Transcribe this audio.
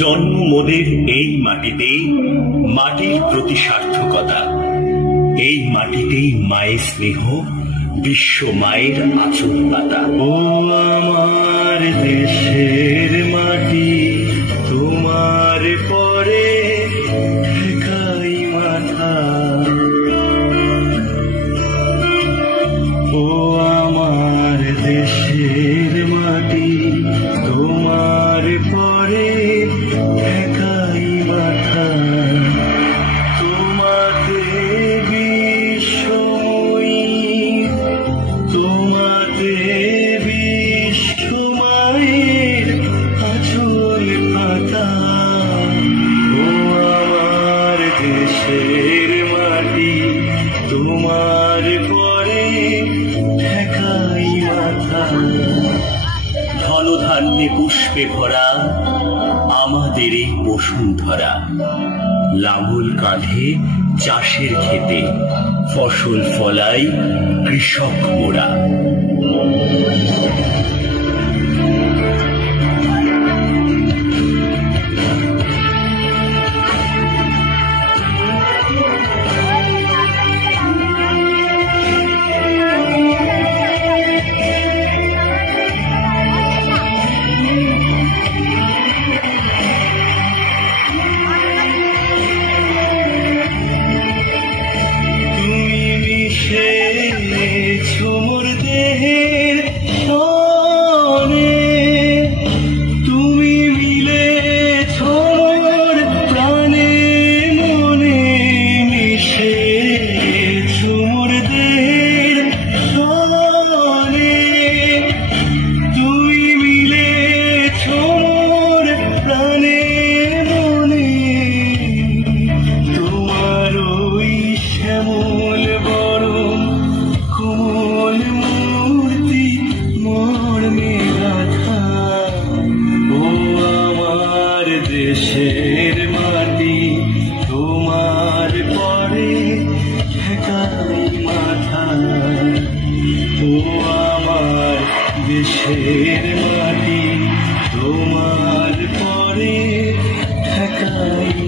জন্ম মোদের এই মাটিতে, মাটির প্রতি সার্থকতা। এই মাটিতেই মায়ের স্নেহ, বিশ্ব মায়ের আঁচল পাতা। ও আমার দেশের মাটি, তোমার পরে ঠেকাই মাথা। ও আমার দেশের মাটি, তোমার পরে ঠেকাই মাথা। তোমাতে বিশ্বময়ী, তোমাতে বিশ্বমায়ের আঁচল পাতা। ও আমার দেশের মাটি, তোমার পরে ঠেকাই মাথা। ধনধান্যে পুষ্পে ভরা আমাদের এই বসুন্ধরা। লাঙল কাঁধে চাষের খেতে, ফসল ফলাই কৃষক মোরা। মোর দেহের সনে, তুমি মিলেছ মোর প্রাণে মনে। মিশেছ মোর দেহের সনে, তুমি মিলেছ মোর প্রাণে মনে। তোমার ওই শ্যামল বরণ কোমল মূর্তি মর্মে গাথা। ও আমার দেশের মাটি, তোমার পরে ঠেকাই মাথা। ও আমার দেশের মাটি, তোমার পরে ঠেকাই